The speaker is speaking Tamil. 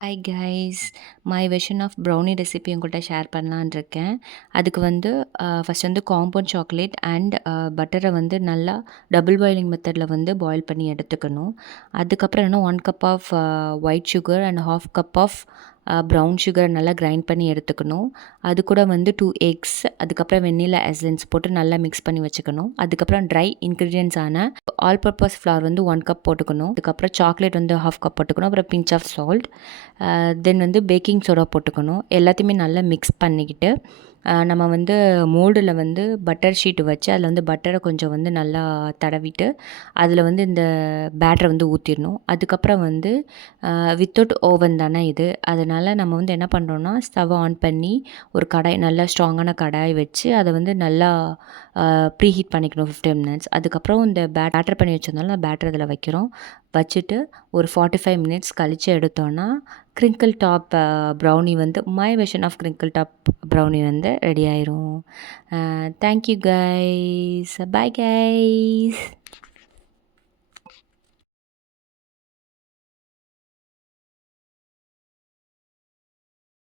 Hi guys, my version of brownie recipe உங்கள்கிட்ட ஷேர் பண்ணலான்னு இருக்கேன். அதுக்கு வந்து ஃபஸ்ட் வந்து காம்பவுண்ட் சாக்லேட் அண்ட் பட்டரை வந்து நல்லா டபுள் பாயிலிங் மெத்தடில் வந்து பாயில் பண்ணி எடுத்துக்கணும். அதுக்கப்புறம் என்ன 1 cup of white sugar and 1/2 cup of brown சுகரை நல்லா கிரைண்ட் பண்ணி எடுத்துக்கணும். அது கூட வந்து 2 எக்ஸ், அதுக்கப்புறம் வெண்ணிலா எசன்ஸ் போட்டு நல்லா மிக்ஸ் பண்ணி வச்சுக்கணும். அதுக்கப்புறம் ட்ரை இன்க்ரீடியன்ஸான ஆல் பர்பஸ் ஃப்ளவர் வந்து 1 கப் போட்டுக்கணும். அதுக்கப்புறம் சாக்லேட் வந்து 1/2 கப் போட்டுக்கணும். அப்புறம் பிஞ்ச் ஆஃப் சால்ட், தென் வந்து பேக்கிங் சோடா போட்டுக்கணும். எல்லாத்தையுமே நல்லா மிக்ஸ் பண்ணிக்கிட்டு நம்ம வந்து மோல்டில் வந்து பட்டர் ஷீட் வச்சு அதில் வந்து பட்டரை கொஞ்சம் வந்து நல்லா தடவிட்டு அதில் வந்து இந்த பேட்டரை வந்து ஊற்றிடணும். அதுக்கப்புறம் வந்து வித்தவுட் ஓவன் தானே இது, அதனால் நம்ம வந்து என்ன பண்ணுறோன்னா ஸ்டவ் ஆன் பண்ணி ஒரு கடாய், நல்லா ஸ்ட்ராங்கான கடாய் வச்சு அதை வந்து நல்லா ப்ரீ ஹீட் பண்ணிக்கணும் 15 மினிட்ஸ். அதுக்கப்புறம் இந்த பேட்டர் பண்ணி வச்சிருந்தாலும் பேட்டர் அதில் வைக்கிறோம். வச்சுட்டு ஒரு 45 மினிட்ஸ் கழித்து எடுத்தோன்னா கிரிங்கிள் டாப் ப்ரௌனி வந்து my version of crinkle top brownie வந்து ரெடி ஆயிரும். Thank you guys, bye guys.